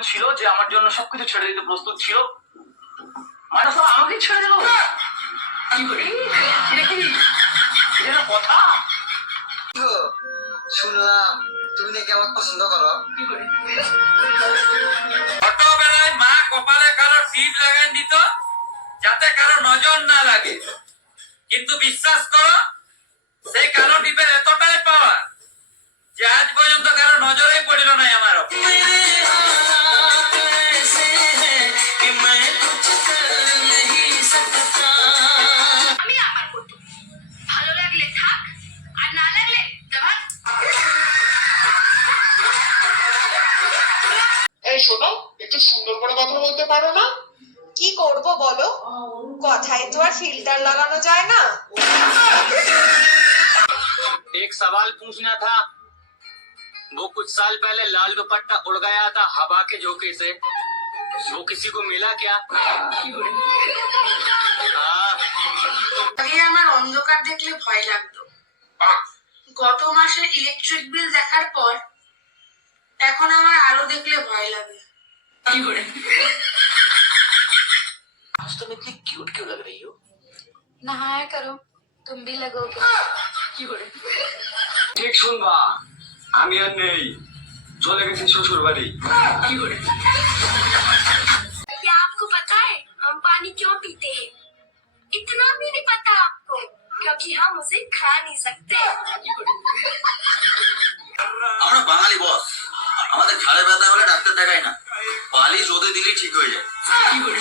একজন ছিল যে আমার জন্য সবকিছু ছেড়ে দিতে প্রস্তুত ছিল, মানে সব আমাকে ছেড়ে দিল। কি করি? এটা কি এটা কথা? শুনলাম তুমি নাকি আমার পছন্দ করো। কি করে? ছোটবেলায় মা কপালে কারো টিপ লাগাই দিত যাতে কারো নজর না লাগে, কিন্তু বিশ্বাস করো সেই কালো টিপের এতটাই পাওয়ার যে আজ পর্যন্ত কারো নজরেই পড়ল না আমার ওপর। আমি আমার করতো, ভালো লাগলে থাক আর না লাগলে যাবা। এই শোনো, একটু সুন্দর করে কথা বলতে পারো না? কি করব বলো, কথায় তো আর ফিল্টার লাগানো যায় না। एक सवाल पूछना था, वो कुछ साल पहले लाल दुपट्टा उड़ गया था हवा के झोंके से, वो किसी को मिला क्या? हाँ। আগে আমার অন্ধকার দেখলে ভয় লাগতো, গত মাসের ইলেকট্রিক বিল দেখার পর এখন আমার আলো দেখলে ভয় লাগে। কি করে? आज तुम इतनी क्यूट क्यों लग रही हो? नहाया करो, तुम भी लगोगे। কি করে? ঠিক শুনবা, আমি আর নেই, চলে গেছি শ্বশুর বাড়ি। কি করে? क्या आपको पता है हम पानी क्यों पीते हैं? इतना भी नहीं पता आपको, क्योंकि हम उसे खा नहीं सकते। আমরা বাঙালি বস, আমাদের ঘাড়ে ব্যথা হলে ডাক্তার দেখাই না, পালিশ ওদের দিলেই ঠিক হয়ে যায়। কি করে?